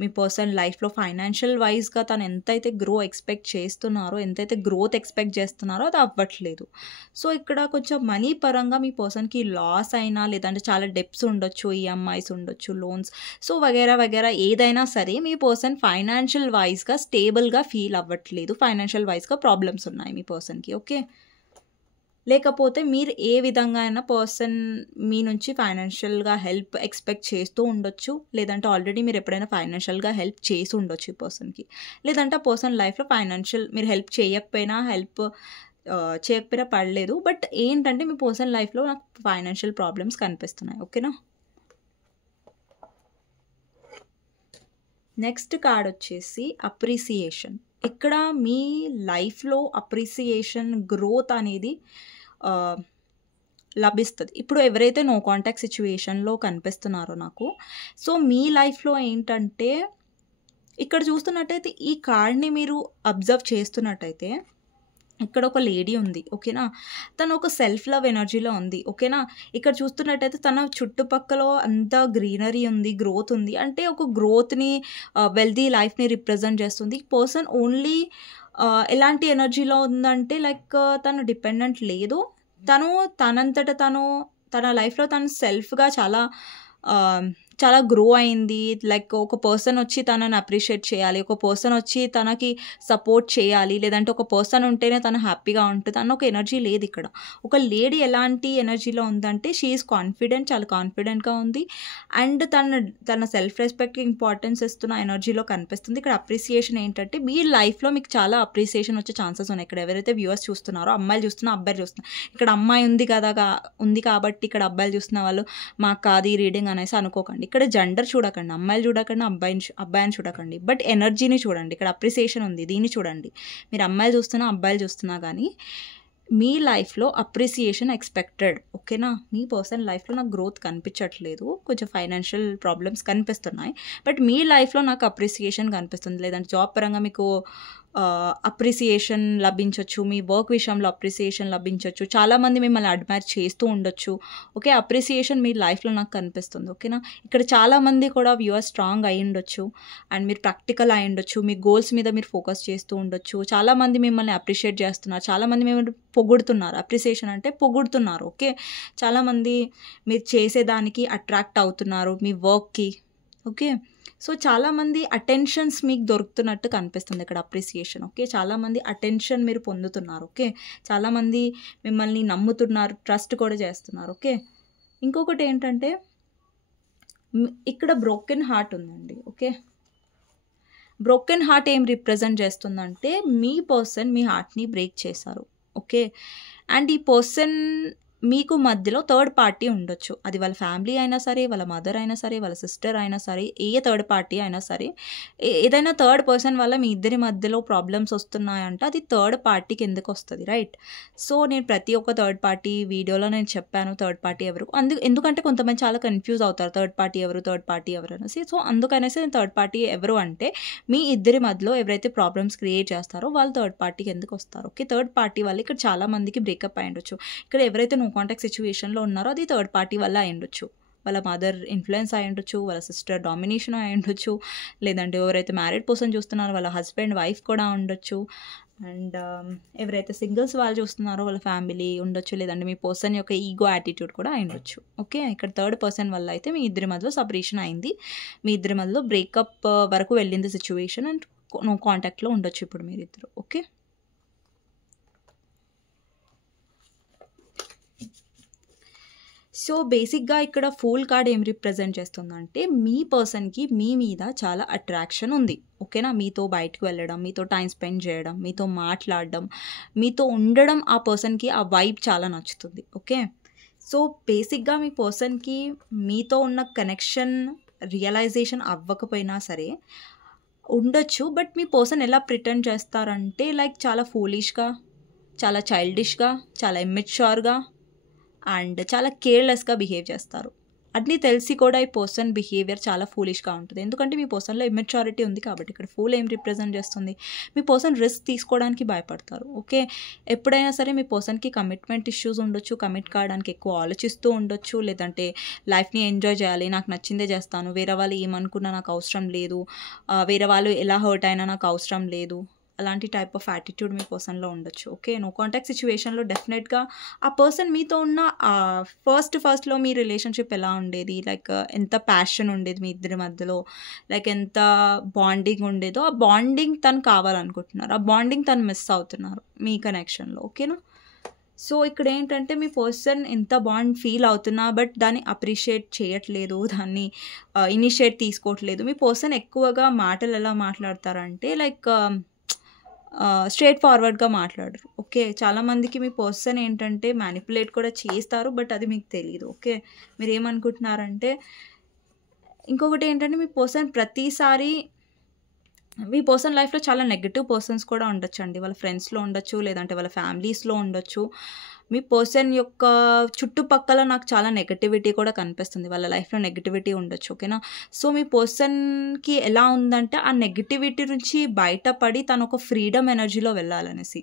మీ పర్సన్ లైఫ్లో ఫైనాన్షియల్ వైజ్గా తను ఎంతైతే ఎంతైతే గ్రోత్ ఎక్స్పెక్ట్ చేస్తున్నారో అది అవ్వట్లేదు. సో ఇక్కడ కొంచెం మనీ పరంగా మీ పర్సన్కి లాస్ అయినా, లేదంటే చాలా డెప్స్ ఉండొచ్చు, ఈఎంఐస్ ఉండొచ్చు, లోన్స్, సో వగేరా ఏదైనా సరే మీ పర్సన్ ఫైనాన్షియల్ వైజ్గా స్టేబుల్గా ఫీల్ అవ్వట్లేదు. ఫైనాన్షియల్ వైజ్గా ప్రాబ్లమ్స్ ఉన్నాయి మీ పర్సన్కి. ఓకే. లేకపోతే మీరు ఏ విధంగా అయినా పర్సన్ మీ నుంచి ఫైనాన్షియల్గా హెల్ప్ ఎక్స్పెక్ట్ చేస్తూ ఉండొచ్చు. లేదంటే ఆల్రెడీ మీరు ఎప్పుడైనా ఫైనాన్షియల్గా హెల్ప్ చేసి ఉండొచ్చు ఈ పర్సన్కి. లేదంటే ఆ పర్సన్ లైఫ్లో మీరు హెల్ప్ చేయకపోయినా పడలేదు. బట్ ఏంటంటే మీ పర్సన్ లైఫ్లో నాకు ఫైనాన్షియల్ ప్రాబ్లమ్స్ కనిపిస్తున్నాయి. ఓకేనా. నెక్స్ట్ కార్డ్ వచ్చేసి అప్రిసియేషన్. ఇక్కడ మీ లైఫ్లో అప్రిసియేషన్, గ్రోత్ అనేది లభిస్తుంది. ఇప్పుడు ఎవరైతే నో కాంటాక్ట్ సిచ్యువేషన్లో కనిపిస్తున్నారో నాకు, సో మీ లైఫ్లో ఏంటంటే ఇక్కడ చూస్తున్నట్టయితే ఈ కార్డ్ని మీరు అబ్జర్వ్ చేస్తున్నట్టయితే ఇక్కడ ఒక లేడీ ఉంది. ఓకేనా. తను ఒక సెల్ఫ్ లవ్ ఎనర్జీలో ఉంది. ఓకేనా. ఇక్కడ చూస్తున్నట్టయితే తన చుట్టుపక్కల అంతా గ్రీనరీ ఉంది, గ్రోత్ ఉంది. అంటే ఒక గ్రోత్ని, వెల్దీ లైఫ్ని రిప్రజెంట్ చేస్తుంది. పర్సన్ ఓన్లీ ఎలాంటి ఎనర్జీలో ఉందంటే లైక్ తను డిపెండెంట్ లేదు. తనంతట తన లైఫ్లో తను సెల్ఫ్గా చాలా గ్రో అయింది. లైక్ ఒక పర్సన్ వచ్చి తనని అప్రిషియేట్ చేయాలి, ఒక పర్సన్ వచ్చి తనకి సపోర్ట్ చేయాలి, లేదంటే ఒక పర్సన్ ఉంటేనే తను హ్యాపీగా ఉంటుంది అన్న ఒక ఎనర్జీ లేదు ఇక్కడ. ఒక లేడీ ఎలాంటి ఎనర్జీలో ఉందంటే షీ ఈజ్ కాన్ఫిడెంట్, చాలా కాన్ఫిడెంట్గా ఉంది. అండ్ తన సెల్ఫ్ రెస్పెక్ట్కి ఇంపార్టెన్స్ ఇస్తున్న ఎనర్జీలో కనిపిస్తుంది. ఇక్కడ అప్రిసియేషన్ ఏంటంటే మీ లైఫ్లో మీకు చాలా అప్రిసియేషన్ వచ్చే ఛాన్సెస్ ఉన్నాయి. ఇక్కడ ఎవరైతే వ్యూవర్స్ చూస్తున్నారో, అమ్మాయిలు చూస్తున్నా, అబ్బాయిలు చూస్తున్నారు, ఇక్కడ అమ్మాయి ఉంది కాబట్టి ఇక్కడ అబ్బాయిలు చూస్తున్న వాళ్ళు మాకు కాదు ఈ రీడింగ్ అనేసి అనుకోకండి. ఇక్కడ జెండర్ చూడకండి, అమ్మాయిలు చూడకండి, అబ్బాయిని చూడకండి, బట్ ఎనర్జీని చూడండి. ఇక్కడ అప్రిసియేషన్ ఉంది, దీన్ని చూడండి. మీరు అమ్మాయిలు చూస్తున్నా, అబ్బాయిలు చూస్తున్నా కానీ మీ లైఫ్లో అప్రిసియేషన్ ఎక్స్పెక్టెడ్. ఓకేనా. మీ పర్సన్ లైఫ్లో నాకు గ్రోత్ కనిపించట్లేదు, కొంచెం ఫైనాన్షియల్ ప్రాబ్లమ్స్ కనిపిస్తున్నాయి, బట్ మీ లైఫ్లో నాకు అప్రిసియేషన్ కనిపిస్తుంది. లేదంటే జాబ్ పరంగా మీకు అప్రిసియేషన్ లభించవచ్చు, మీ వర్క్ విషయంలో అప్రిసియేషన్ లభించవచ్చు, చాలామంది మిమ్మల్ని అడ్మైర్ చేస్తూ ఉండొచ్చు. ఓకే. అప్రిసియేషన్ మీ లైఫ్లో నాకు కనిపిస్తుంది. ఓకేనా. ఇక్కడ చాలామంది కూడా వ్యూవర్స్ స్ట్రాంగ్ అయి ఉండొచ్చు అండ్ మీరు ప్రాక్టికల్ అయి ఉండొచ్చు, మీ గోల్స్ మీద మీరు ఫోకస్ చేస్తూ ఉండొచ్చు. చాలామంది మిమ్మల్ని అప్రిషియేట్ చేస్తున్నారు, చాలామంది మిమ్మల్ని పొగుడుతున్నారు. అప్రిసియేషన్ అంటే పొగుడుతున్నారు. ఓకే. చాలామంది మీరు చేసేదానికి అట్రాక్ట్ అవుతున్నారు, మీ వర్క్కి. ఓకే. సో చాలామంది అటెన్షన్స్ మీకు దొరుకుతున్నట్టు కనిపిస్తుంది ఇక్కడ అప్రిసియేషన్. ఓకే. చాలామంది అటెన్షన్ మీరు పొందుతున్నారు. ఓకే. చాలామంది మిమ్మల్ని నమ్ముతున్నారు, ట్రస్ట్ కూడా చేస్తున్నారు. ఓకే. ఇంకొకటి ఏంటంటే ఇక్కడ బ్రోకెన్ హార్ట్ ఉందండి. ఓకే. బ్రోకెన్ హార్ట్ ఏం రిప్రజెంట్ చేస్తుందంటే మీ పర్సన్ మీ హార్ట్ని బ్రేక్ చేశారు. ఓకే. అండ్ ఈ పర్సన్ మీకు మధ్యలో థర్డ్ పార్టీ ఉండొచ్చు. అది వాళ్ళ ఫ్యామిలీ అయినా సరే, వాళ్ళ మదర్ అయినా సరే, వాళ్ళ సిస్టర్ అయినా సరే, థర్డ్ పార్టీ అయినా సరే, ఏదైనా థర్డ్ పర్సన్ వల్ల మీ ఇద్దరి మధ్యలో ప్రాబ్లమ్స్ వస్తున్నాయంటే అది థర్డ్ పార్టీకి ఎందుకు వస్తుంది, రైట్? సో నేను ప్రతి ఒక్క థర్డ్ పార్టీ వీడియోలో నేను చెప్పాను థర్డ్ పార్టీ ఎవరు. ఎందుకంటే కొంతమంది చాలా కన్ఫ్యూజ్ అవుతారు థర్డ్ పార్టీ ఎవరు అనేసి. సో అందుకనేసి నేను థర్డ్ పార్టీ ఎవరు అంటే మీ ఇద్దరి మధ్యలో ఎవరైతే ప్రాబ్లమ్స్ క్రియేట్ చేస్తారో వాళ్ళు థర్డ్ పార్టీకి ఎందుకు వస్తారు. ఓకే. థర్డ్ పార్టీ వల్ల ఇక్కడ చాలా మందికి బ్రేకప్ అయి ఉండొచ్చు. ఇక్కడ ఎవరైతే నో కాంటాక్ట్ సిచ్యువేషన్లో ఉన్నారో అది థర్డ్ పార్టీ వల్ల అయి ఉండొచ్చు. వాళ్ళ మదర్ ఇన్ఫ్లుయెన్స్ అయి ఉండొచ్చు, వాళ్ళ సిస్టర్ డామినేషన్ అయి ఉండొచ్చు, లేదంటే ఎవరైతే మ్యారీడ్ పర్సన్ చూస్తున్నారో వాళ్ళ హస్బెండ్ వైఫ్ కూడా ఉండొచ్చు. అండ్ ఎవరైతే సింగిల్స్ వాళ్ళు చూస్తున్నారో వాళ్ళ ఫ్యామిలీ ఉండొచ్చు, లేదంటే మీ పర్సన్ యొక్క ఈగో యాటిట్యూడ్ కూడా అయి ఉండొచ్చు. ఓకే. ఇక్కడ థర్డ్ పర్సన్ వల్ల అయితే మీ ఇద్దరి మధ్యలో సపరేషన్ అయింది, మీ ఇద్దరి మధ్యలో బ్రేకప్ వరకు వెళ్ళింది సిచ్యువేషన్, అండ్ నో కాంటాక్ట్లో ఉండొచ్చు ఇప్పుడు మీరిద్దరు. ఓకే. సో బేసిక్గా ఇక్కడ ఫూల్ కార్డ్ ఏం రిప్రజెంట్ చేస్తుందంటే మీ పర్సన్కి మీ మీద చాలా అట్రాక్షన్ ఉంది, ఓకేనా. మీతో బయటకు వెళ్ళడం, మీతో టైం స్పెండ్ చేయడం, మీతో మాట్లాడడం, మీతో ఉండడం, ఆ పర్సన్కి ఆ వైబ్ చాలా నచ్చుతుంది, ఓకే. సో బేసిక్గా మీ పర్సన్కి మీతో ఉన్న కనెక్షన్ రియలైజేషన్ అవ్వకపోయినా సరే ఉండొచ్చు. బట్ మీ పర్సన్ ఎలా ప్రిటెండ్ చేస్తారంటే లైక్ చాలా ఫూలిష్గా, చాలా చైల్డిష్గా, చాలా ఇమ్మెచ్యూర్గా అండ్ చాలా కేర్లెస్గా బిహేవ్ చేస్తారు. అన్నీ తెలిసి కూడా ఈ పర్సన్ బిహేవియర్ చాలా ఫూలిష్గా ఉంటుంది, ఎందుకంటే మీ పర్సన్లో ఇమ్మెచ్యూరిటీ ఉంది కాబట్టి. ఇక్కడ ఫూల్ ఏం రిప్రజెంట్ చేస్తుంది, మీ పర్సన్ రిస్క్ తీసుకోవడానికి భయపడతారు, ఓకే. ఎప్పుడైనా సరే మీ పర్సన్కి కమిట్మెంట్ ఇష్యూస్ ఉండొచ్చు, కమిట్ కావడానికి ఎక్కువ ఆలోచిస్తూ ఉండొచ్చు, లేదంటే లైఫ్ని ఎంజాయ్ చేయాలి, నాకు నచ్చిందే చేస్తాను, వేరే వాళ్ళు ఏమనుకున్నా నాకు అవసరం లేదు, వేరే వాళ్ళు ఎలా హర్ట్ అయినా నాకు అవసరం లేదు, అలాంటి టైప్ ఆఫ్ యాటిట్యూడ్ మీ పర్సన్లో ఉండొచ్చు, ఓకే. నో కాంటాక్ట్ సిచ్యువేషన్లో డెఫినెట్గా ఆ పర్సన్ మీతో ఉన్న ఫస్ట్లో మీ రిలేషన్షిప్ ఎలా ఉండేది, లైక్ ఎంత ప్యాషన్ ఉండేది మీ ఇద్దరి మధ్యలో, లైక్ ఎంత బాండింగ్ ఉండేదో ఆ బాండింగ్ తను కావాలనుకుంటున్నారు, ఆ బాండింగ్ తను మిస్ అవుతున్నారు మీ కనెక్షన్లో, ఓకేనా. సో ఇక్కడ ఏంటంటే మీ పర్సన్ ఎంత బాండ్ ఫీల్ అవుతున్నా బట్ దాన్ని అప్రిషియేట్ చేయట్లేదు, దాన్ని ఇనిషియేట్ తీసుకోవట్లేదు. మీ పర్సన్ ఎక్కువగా మాటలు ఎలా మాట్లాడతారంటే లైక్ స్ట్రేట్ ఫార్వర్డ్గా మాట్లాడరు, ఓకే. చాలామందికి మీ పర్సన్ ఏంటంటే మ్యానిపులేట్ కూడా చేస్తారు, బట్ అది మీకు తెలియదు, ఓకే. మీరు ఏమనుకుంటున్నారంటే ఇంకొకటి ఏంటంటే మీ పర్సన్ ప్రతిసారి మీ పర్సన్ లైఫ్లో చాలా నెగటివ్ పర్సన్స్ కూడా ఉండొచ్చు అండి, వాళ్ళ ఫ్రెండ్స్లో ఉండొచ్చు, లేదంటే వాళ్ళ ఫ్యామిలీస్లో ఉండొచ్చు. మీ పర్సన్ యొక్క చుట్టుపక్కల నాకు చాలా నెగటివిటీ కూడా కనిపిస్తుంది, వాళ్ళ లైఫ్లో నెగటివిటీ ఉండొచ్చు, ఓకేనా. సో మీ పర్సన్కి ఎలా ఉందంటే ఆ నెగటివిటీ నుంచి బయటపడి తను ఒక ఫ్రీడమ్ ఎనర్జీలో వెళ్ళాలనేసి.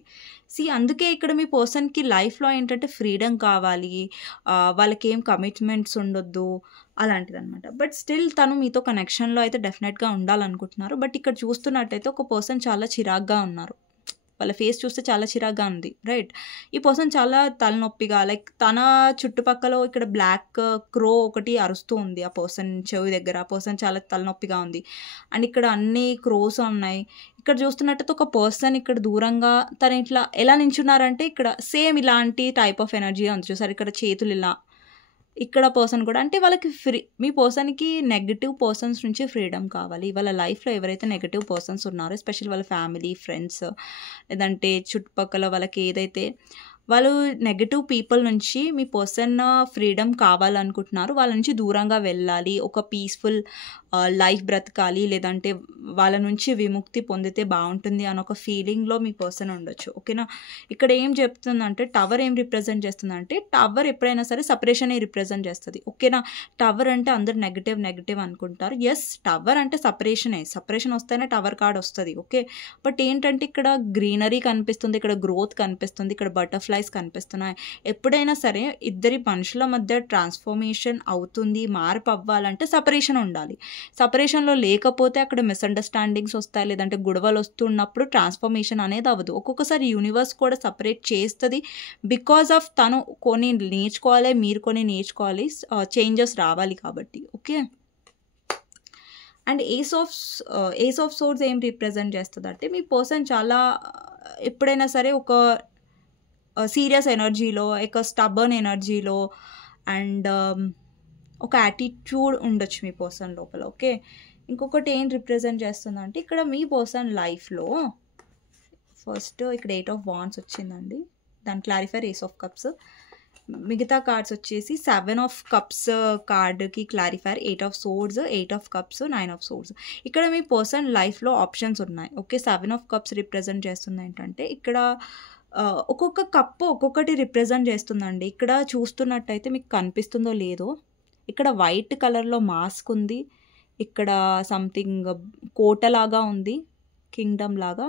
అందుకే ఇక్కడ మీ పర్సన్కి లైఫ్లో ఏంటంటే ఫ్రీడమ్ కావాలి, వాళ్ళకి ఏం కమిట్మెంట్స్ ఉండొద్దు అలాంటిది అనమాట. బట్ స్టిల్ తను మీతో కనెక్షన్లో అయితే డెఫినెట్గా ఉండాలనుకుంటున్నారు. బట్ ఇక్కడ చూస్తున్నట్టయితే ఒక పర్సన్ చాలా చిరాగ్గా ఉన్నారు, వాళ్ళ ఫేస్ చూస్తే చాలా చిరాగ్గా ఉంది, రైట్. ఈ పర్సన్ చాలా తలనొప్పిగా, లైక్ తన చుట్టుపక్కల ఇక్కడ బ్లాక్ క్రో ఒకటి అరుస్తూ ఉంది ఆ పర్సన్ చెవి దగ్గర. ఆ పర్సన్ చాలా తలనొప్పిగా ఉంది అండ్ ఇక్కడ అన్ని క్రోస్ ఉన్నాయి. ఇక్కడ చూస్తున్నట్టయితే ఒక పర్సన్ ఇక్కడ దూరంగా తను ఇట్లా ఎలా నించున్నారంటే ఇక్కడ సేమ్ ఇలాంటి టైప్ ఆఫ్ ఎనర్జీ ఉంది చూసారు, ఇక్కడ చేతులు ఇలా, ఇక్కడ పర్సన్ కూడా అంటే వాళ్ళకి మీ పర్సన్కి నెగటివ్ పర్సన్స్ నుంచి ఫ్రీడమ్ కావాలి. వాళ్ళ లైఫ్లో ఎవరైతే నెగటివ్ పర్సన్స్ ఉన్నారో ఎస్పెషల్లీ వాళ్ళ ఫ్యామిలీ, ఫ్రెండ్స్, లేదంటే చుట్టుపక్కల వాళ్ళకి ఏదైతే వాళ్ళు నెగటివ్ పీపుల్ నుంచి మీ పర్సన్ ఫ్రీడమ్ కావాలనుకుంటున్నారు, వాళ్ళ నుంచి దూరంగా వెళ్ళాలి, ఒక పీస్ఫుల్ లైఫ్ బ్రతకాలి, లేదంటే వాళ్ళ నుంచి విముక్తి పొందితే బాగుంటుంది అని ఒక ఫీలింగ్లో మీ పర్సన్ ఉండొచ్చు, ఓకేనా. ఇక్కడ ఏం చెప్తుందంటే టవర్ ఏం రిప్రజెంట్ చేస్తుందంటే టవర్ ఎప్పుడైనా సరే సపరేషనే రిప్రజెంట్ చేస్తుంది, ఓకేనా. టవర్ అంటే అందరు నెగటివ్ అనుకుంటారు, ఎస్ టవర్ అంటే సపరేషన్ వస్తేనే టవర్ కార్డ్ వస్తుంది, ఓకే. బట్ ఏంటంటే ఇక్కడ గ్రీనరీ కనిపిస్తుంది, ఇక్కడ గ్రోత్ కనిపిస్తుంది, ఇక్కడ బటర్ఫ్లైస్ కనిపిస్తున్నాయి. ఎప్పుడైనా సరే ఇద్దరి మనుషుల మధ్య ట్రాన్స్ఫర్మేషన్ అవుతుంది, మార్పు అవ్వాలంటే సపరేషన్ ఉండాలి. సపరేషన్లో లేకపోతే అక్కడ మిస్అండర్స్టాండింగ్స్ వస్తాయి, లేదంటే గొడవలు వస్తున్నప్పుడు ట్రాన్స్ఫర్మేషన్ అనేది అవ్వదు. ఒక్కొక్కసారి యూనివర్స్ కూడా సపరేట్ చేస్తుంది, బికాజ్ ఆఫ్ తను కొన్ని నేర్చుకోవాలి, మీరు కొన్ని నేర్చుకోవాలి, చేంజెస్ రావాలి కాబట్టి, okay. And ace of swords ఏం రిప్రజెంట్ చేస్తుంది అంటే మీ పర్సన్ చాలా ఎప్పుడైనా సరే ఒక సీరియస్ ఎనర్జీలో, ఒక స్టబర్న్ ఎనర్జీలో అండ్ ఒక యాటిట్యూడ్ ఉండొచ్చు మీ పర్సన్ లోపల, ఓకే. ఇంకొకటి ఏం రిప్రజెంట్ చేస్తుందంటే ఇక్కడ మీ పర్సన్ లైఫ్లో ఫస్ట్ ఇక్కడ 8 ఆఫ్ వాండ్స్ వచ్చిందండి, దాని క్లారిఫైర్ ఏస్ ఆఫ్ కప్స్. మిగతా కార్డ్స్ వచ్చేసి 7 ఆఫ్ కప్స్ కార్డ్కి clarifier, 8 of swords, 8 of cups, 9 of swords. ఇక్కడ మీ పర్సన్ లైఫ్లో ఆప్షన్స్ ఉన్నాయి, ఓకే. 7 ఆఫ్ కప్స్ రిప్రజెంట్ చేస్తుంది ఏంటంటే ఇక్కడ ఒక్కొక్క కప్పు ఒక్కొక్కటి రిప్రజెంట్ చేస్తుందండి. ఇక్కడ చూస్తున్నట్టయితే మీకు కనిపిస్తుందో లేదో, ఇక్కడ వైట్ కలర్లో మాస్క్ ఉంది, ఇక్కడ సంథింగ్ కోటలాగా ఉంది, కింగ్డమ్ లాగా,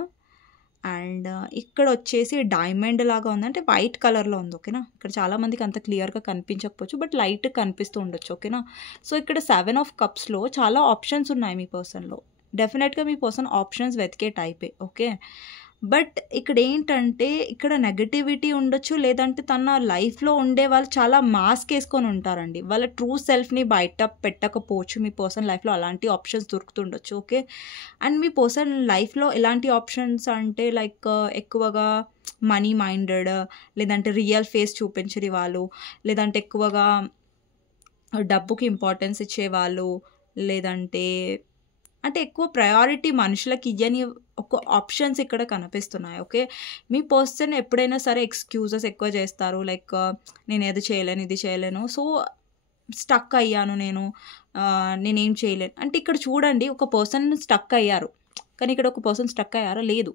అండ్ ఇక్కడ వచ్చేసి డైమండ్ లాగా ఉంది, అంటే వైట్ కలర్లో ఉంది, ఓకేనా. ఇక్కడ చాలామందికి అంత క్లియర్గా కనిపించకపోవచ్చు, బట్ లైట్ కనిపిస్తూ ఉండొచ్చు, ఓకేనా. సో ఇక్కడ 7 ఆఫ్ కప్స్లో చాలా ఆప్షన్స్ ఉన్నాయి మీ పర్సన్లో, డెఫినెట్గా మీ పర్సన్ ఆప్షన్స్ వెతికే టైపే, ఓకే. బట్ ఇక్కడ ఏంటంటే ఇక్కడ నెగటివిటీ ఉండొచ్చు, లేదంటే తన లైఫ్లో ఉండే వాళ్ళు చాలా మాస్క్ వేసుకొని ఉంటారండి, వాళ్ళ ట్రూ సెల్ఫ్ని బయట పెట్టకపోవచ్చు. మీ పర్సన్ లైఫ్లో అలాంటి ఆప్షన్స్ దొరుకుతుండొచ్చు, ఓకే. అండ్ మీ పర్సన్ లైఫ్లో ఎలాంటి ఆప్షన్స్ అంటే లైక్ ఎక్కువగా మనీ మైండెడ్, లేదంటే రియల్ ఫేస్ చూపించని వాళ్ళు, లేదంటే ఎక్కువగా డబ్బుకి ఇంపార్టెన్స్ ఇచ్చేవాళ్ళు, లేదంటే అంటే ఎక్కువ ప్రయారిటీ మనుషులకి ఇయ్యని ఒక ఆప్షన్స్ ఇక్కడ కనిపిస్తున్నాయి. ఓకే. మీ పర్సన్ ఎప్పుడైనా సరే ఎక్స్‌క్యూజెస్ ఎక్కువ చేస్తారు. లైక్ నేనేది చేయలేను, ఇది చేయలేను. సో, స్టక్ అయ్యాను నేను. నేనేం చేయలేను. అంటే ఇక్కడ చూడండి, ఒక పర్సన్ స్టక్ అయ్యారు. కానీ ఇక్కడ ఒక పర్సన్ స్టక్ అయ్యారా? లేదు.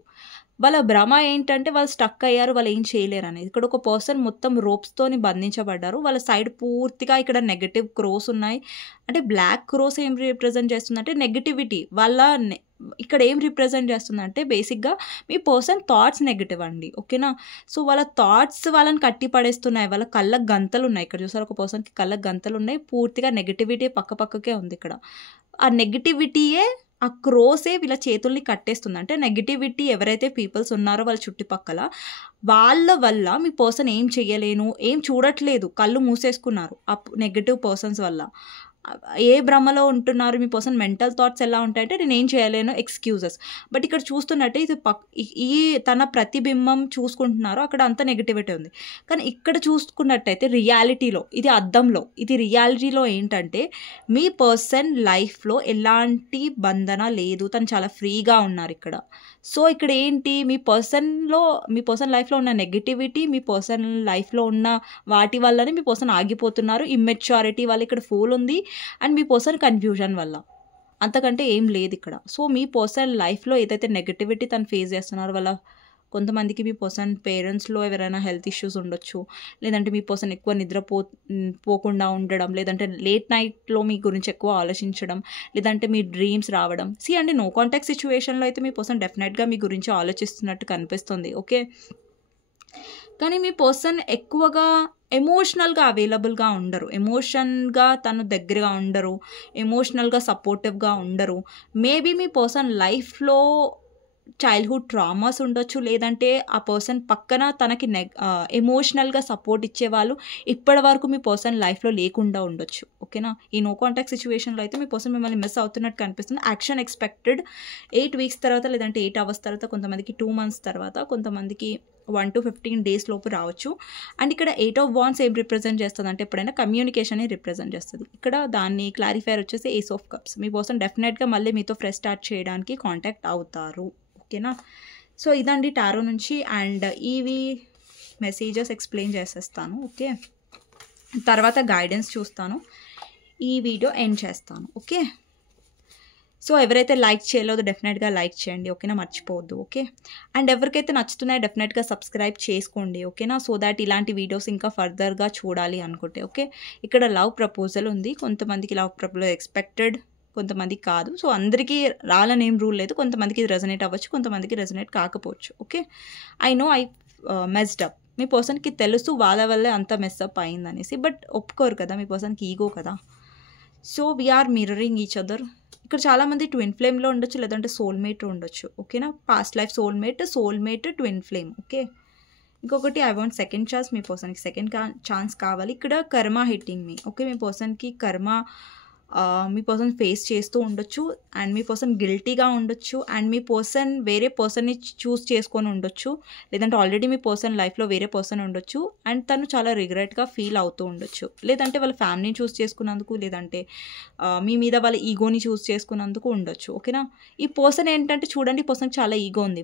వాళ్ళ భ్రమ ఏంటంటే వాళ్ళు స్టక్ అయ్యారు, వాళ్ళు ఏం చేయలేరనేది. ఇక్కడ ఒక పర్సన్ మొత్తం రోప్స్‌తోని బంధించబడ్డారు. వాళ్ళ సైడ్ పూర్తిగా ఇక్కడ నెగెటివ్ క్రోస్ ఉన్నాయి. అంటే బ్లాక్ క్రోస్ ఏం రిప్రజెంట్ చేస్తుందంటే నెగటివిటీ. వాళ్ళ ఇక్కడ ఏం రిప్రజెంట్ చేస్తుందంటే బేసిక్‌గా మీ పర్సన్ థాట్స్ నెగెటివ్ అండి. ఓకేనా. సో, వాళ్ళ థాట్స్ వాళ్ళని కట్టి పడేస్తున్నాయి. వాళ్ళ కళ్ళకి గంతలున్నాయి. ఇక్కడ చూసారా, ఒక పర్సన్‌కి కళ్ళకి గంతలున్నాయి. పూర్తిగా నెగటివిటీ పక్కకే ఉంది ఇక్కడ. ఆ నెగటివిటీయే, ఆ క్రోసే వీళ్ళ చేతుల్ని కట్టేస్తుంది. అంటే నెగటివిటీ ఎవరైతే పీపుల్స్ ఉన్నారో వాళ్ళ చుట్టుపక్కల, వాళ్ళ వల్ల మీ పర్సన్ ఏం చెయ్యలేను, ఏం చూడట్లేదు. కళ్ళు మూసేసుకున్నారు ఆ నెగెటివ్ పర్సన్స్ వల్ల. ఏ భ్రమలో ఉంటున్నారు మీ పర్సన్? మెంటల్ థాట్స్ ఎలా ఉంటాయంటే నేనేం చేయలేను, ఎక్స్‌క్యూజెస్. బట్ ఇక్కడ చూస్తున్నట్టే ఇది ఈ తన ప్రతిబింబం చూసుకుంటున్నారో అక్కడ అంత నెగటివిటీ ఉంది. కానీ ఇక్కడ చూసుకున్నట్టయితే రియాలిటీలో, ఇది అద్దంలో, ఇది రియాలిటీలో ఏంటంటే మీ పర్సన్ లైఫ్‌లో ఎలాంటి బంధన లేదు. తను చాలా ఫ్రీగా ఉన్నారు ఇక్కడ. సో, ఇక్కడ ఏంటి, మీ పర్సన్ లైఫ్‌లో ఉన్న నెగటివిటీ, మీ పర్సన్ లైఫ్‌లో ఉన్న వాటి వల్లనే మీ పర్సన్ ఆగిపోతున్నారు. ఇమ్మెచ్యూరిటీ వల్ల ఇక్కడ ఫూల్ ఉంది. అండ్ మీ పర్సన్ కన్ఫ్యూజన్ వల్ల. అంతకంటే ఏం లేదు ఇక్కడ. సో, మీ పర్సన్ లైఫ్‌లో ఏదైతే నెగటివిటీ తను ఫేస్ చేస్తున్నారో, వాళ్ళ కొంతమందికి మీ పర్సన్ పేరెంట్స్‌లో ఎవరైనా హెల్త్ ఇష్యూస్ ఉండొచ్చు. లేదంటే మీ పర్సన్ ఎక్కువ పోకుండా ఉండడం, లేదంటే లేట్ నైట్‌లో మీ గురించి ఎక్కువ ఆలోచించడం, లేదంటే మీ డ్రీమ్స్ రావడం. అండి, నో కాంటాక్ట్ సిచ్యువేషన్‌లో అయితే మీ పర్సన్ డెఫినెట్‌గా మీ గురించి ఆలోచిస్తున్నట్టు కనిపిస్తుంది. ఓకే. కానీ మీ పర్సన్ ఎక్కువగా ఎమోషనల్‌గా అవైలబుల్‌గా ఉండరు. ఎమోషన్‌గా తను దగ్గరగా ఉండరు. ఎమోషనల్‌గా సపోర్టివ్‌గా ఉండరు. మేబీ మీ పర్సన్ లైఫ్‌లో చైల్డ్‌హుడ్ ట్రామాస్ ఉండొచ్చు. లేదంటే ఆ పర్సన్ పక్కన తనకి ఎమోషనల్‌గా సపోర్ట్ ఇచ్చేవాళ్ళు ఇప్పటివరకు మీ పర్సన్ లైఫ్‌లో లేకుండా ఉండొచ్చు. ఓకేనా. ఈ నో కాంటాక్ట్ సిచ్యువేషన్‌లో అయితే మీ పర్సన్ మిమ్మల్ని మిస్ అవుతున్నట్టు కనిపిస్తుంది. యాక్షన్ ఎక్స్‌పెక్టెడ్ 8 వీక్స్ తర్వాత, లేదంటే 8 అవర్స్ తర్వాత, కొంతమందికి 2 మంత్స్ తర్వాత, కొంతమందికి 1 to 15 డేస్ లోపు రావచ్చు. అండ్ ఇక్కడ 8 ఆఫ్ వాండ్స్ ఏం రిప్రజెంట్ చేస్తుంది అంటే ఎప్పుడైనా కమ్యూనికేషనే రిప్రజెంట్ చేస్తుంది. ఇక్కడ దాన్ని క్లారిఫైర్ వచ్చేసి ఏస్ ఆఫ్ కప్స్. మీ పర్సన్ డెఫినెట్‌గా మళ్ళీ మీతో ఫ్రెష్ స్టార్ట్ చేయడానికి కాంటాక్ట్ అవుతారు. ఓకేనా. సో, ఇదండి టారో నుంచి. అండ్ ఇవి మెసేజెస్ ఎక్స్ప్లెయిన్ చేసేస్తాను. ఓకే. తర్వాత గైడెన్స్ చూస్తాను. ఈ వీడియో ఎండ్ చేస్తాను. ఓకే. సో, ఎవరైతే లైక్ చేయలేదో డెఫినెట్‌గా లైక్ చేయండి. ఓకేనా. మర్చిపోవద్దు. ఓకే. అండ్ ఎవరికైతే నచ్చుతున్నాయో డెఫినెట్‌గా సబ్స్క్రైబ్ చేసుకోండి. ఓకేనా. సో దాట్ ఇలాంటి వీడియోస్ ఇంకా ఫర్దర్‌గా చూడాలి అనుకుంటే. ఓకే. ఇక్కడ లవ్ ప్రపోజల్ ఉంది. కొంతమందికి లవ్ ప్రపోజల్ ఎక్స్‌పెక్టెడ్, కొంతమందికి కాదు. సో, అందరికీ రాలని ఏం రూల్ లేదు. కొంతమందికి ఇది రెజొనేట్ అవ్వచ్చు, కొంతమందికి రెజొనేట్ కాకపోవచ్చు. Okay. I know I messed up. మీ పర్సన్‌కి తెలుసు వాళ్ళ వల్లే అంత మెస్ అప్ అయిందనేసి. బట్ ఒప్పుకోరు కదా, మీ పర్సన్‌కి ఈగో కదా. So, we are mirroring each other. ఇక్కడ చాలామంది ట్విన్ ఫ్లేమ్‌లో ఉండొచ్చు, లేదంటే సోల్‌మేట్ ఉండొచ్చు. ఓకేనా. Past life soulmate, twin flame. Okay. ఇంకొకటి ఐ వాంట్ సెకండ్ ఛాన్స్. మీ పర్సన్‌కి సెకండ్ ఛాన్స్ కావాలి. ఇక్కడ కర్మ హిట్టింగ్ మీ. ఓకే. మీ పర్సన్‌కి కర్మ మీ పర్సన్ ఫేస్ చేస్తూ ఉండొచ్చు. అండ్ మీ పర్సన్ గిల్టీగా ఉండొచ్చు. అండ్ మీ పర్సన్ వేరే పర్సన్ని చూస్ చేసుకొని ఉండొచ్చు. లేదంటే ఆల్రెడీ మీ పర్సన్ లైఫ్‌లో వేరే పర్సన్ ఉండొచ్చు. అండ్ తను చాలా రిగ్రెట్‌గా ఫీల్ అవుతూ ఉండొచ్చు. లేదంటే వాళ్ళ ఫ్యామిలీని చూస్ చేసుకున్నందుకు, లేదంటే మీ మీద వాళ్ళ ఈగోని చూస్ చేసుకున్నందుకు ఉండొచ్చు. ఓకేనా. ఈ పర్సన్ ఏంటంటే చూడండి, ఈ పర్సన్‌కి చాలా ఈగో ఉంది.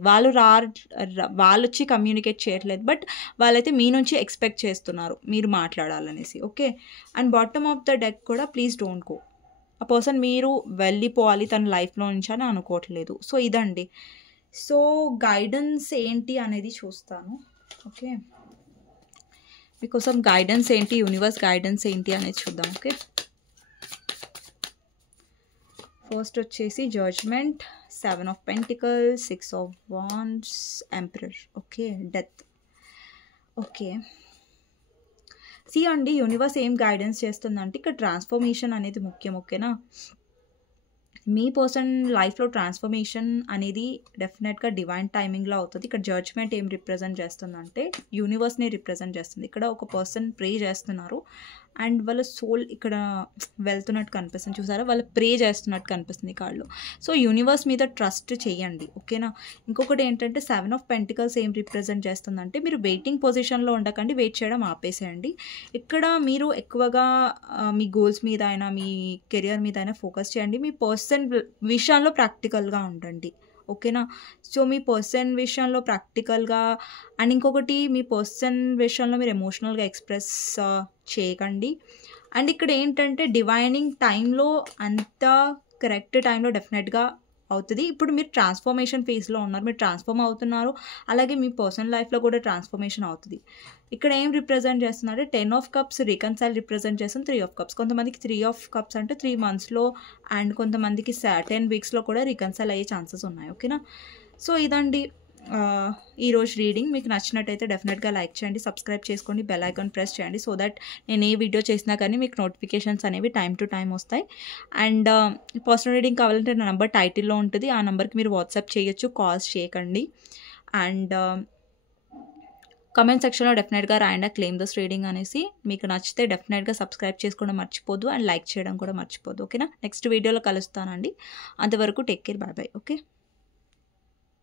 వాళ్ళొచ్చి కమ్యూనికేట్ చేయట్లేదు. బట్ వాళ్ళైతే మీ నుంచి ఎక్స్పెక్ట్ చేస్తున్నారు మీరు మాట్లాడాలనేసి. Okay. And bottom of the deck కూడా ప్లీజ్ డోంట్ గో. ఆ పర్సన్ మీరు వెళ్ళిపోవాలి తన లైఫ్లో నుంచి అని అనుకోవట్లేదు. సో, ఇదండి. సో, గైడెన్స్ ఏంటి అనేది చూస్తాను. ఓకే. మీకోసం గైడెన్స్ ఏంటి, యూనివర్స్ గైడెన్స్ ఏంటి అనేది చూద్దాం. ఓకే. ఫస్ట్ వచ్చేసి judgement, 7 of pentacles, 6 of wands, emperor. Okay. Death. Okay. అండి, యూనివర్స్ ఏం గైడెన్స్ చేస్తుందంటే ఇక్కడ ట్రాన్స్ఫర్మేషన్ అనేది ముఖ్యం. ఓకేనా. మీ పర్సన్ లైఫ్లో ట్రాన్స్ఫర్మేషన్ అనేది డెఫినెట్గా డివైన్ టైమింగ్లో అవుతుంది. ఇక్కడ జడ్జ్మెంట్ ఏం రిప్రజెంట్ చేస్తుందంటే యూనివర్స్ని రిప్రజెంట్ చేస్తుంది. ఇక్కడ ఒక పర్సన్ ప్రే చేస్తున్నారు. అండ్ వాళ్ళ సోల్ ఇక్కడ వెళ్తున్నట్టు కనిపిస్తుంది, చూసారా, వాళ్ళు ప్రే చేస్తున్నట్టు కనిపిస్తుంది కాళ్ళు. సో యూనివర్స్ మీద ట్రస్ట్ చేయండి, ఓకేనా. ఇంకొకటి ఏంటంటే 7 ఆఫ్ పెంటికల్స్ ఏం రిప్రజెంట్ చేస్తుందంటే మీరు వెయిటింగ్ పొజిషన్లో ఉండకండి, వెయిట్ చేయడం ఆపేసేయండి. ఇక్కడ మీరు ఎక్కువగా మీ గోల్స్ మీద అయినా మీ కెరియర్ మీద అయినా ఫోకస్ చేయండి. మీ పర్సన్ విషయాల్లో ప్రాక్టికల్గా ఉండండి, ఓకేనా. సో మీ పర్సన్ విషయంలో ప్రాక్టికల్గా, అండ్ ఇంకొకటి మీ పర్సన్ విషయంలో మీరు ఎమోషనల్గా ఎక్స్ప్రెస్ చేయకండి. అండ్ ఇక్కడ ఏంటంటే డివైనింగ్ టైంలో అంత కరెక్ట్ టైంలో డెఫినెట్గా అవుతుంది. ఇప్పుడు మీరు ట్రాన్స్ఫర్మేషన్ ఫేజ్లో ఉన్నారు, మీరు ట్రాన్స్ఫార్మ్ అవుతున్నారు, అలాగే మీ పర్సనల్ లైఫ్లో కూడా ట్రాన్స్ఫర్మేషన్ అవుతుంది. ఇక్కడ ఏం రిప్రజెంట్ చేస్తుందంటే 10 ఆఫ్ కప్స్ రికన్సైల్ రిప్రజెంట్ చేస్తుంది, 3 ఆఫ్ కప్స్. కొంతమందికి 3 ఆఫ్ కప్స్ అంటే 3 monthsలో, అండ్ కొంతమందికి 10 weeksలో కూడా రికన్సైల్ అయ్యే ఛాన్సెస్ ఉన్నాయి, ఓకేనా. సో ఇదండి ఈరోజు రీడింగ్. మీకు నచ్చినట్టయితే డెఫినెట్గా లైక్ చేయండి, సబ్స్క్రైబ్ చేసుకోండి, బెల్ ఐకాన్ ప్రెస్ చేయండి, సో దట్ నేను ఏ వీడియో చేసినా కానీ మీకు నోటిఫికేషన్స్ అనేవి టైం టు టైం వస్తాయి. అండ్ పర్సనల్ రీడింగ్ కావాలంటే నా నెంబర్ టైటిల్లో ఉంటుంది, ఆ నెంబర్కి మీరు వాట్సాప్ చేయొచ్చు, కాల్స్ చేయకండి. అండ్ కమెంట్ సెక్షన్లో డెఫినెట్గా రాయండి క్లెయిమ్ దిస్ రీడింగ్ అనేసి. మీకు నచ్చితే డెఫినెట్గా సబ్స్క్రైబ్ చేసుకోవడం మర్చిపోద్దు, అండ్ లైక్ చేయడం కూడా మర్చిపోద్దు, ఓకేనా. నెక్స్ట్ వీడియోలో కలుస్తానండి, అంతవరకు take care, bye bye, okay.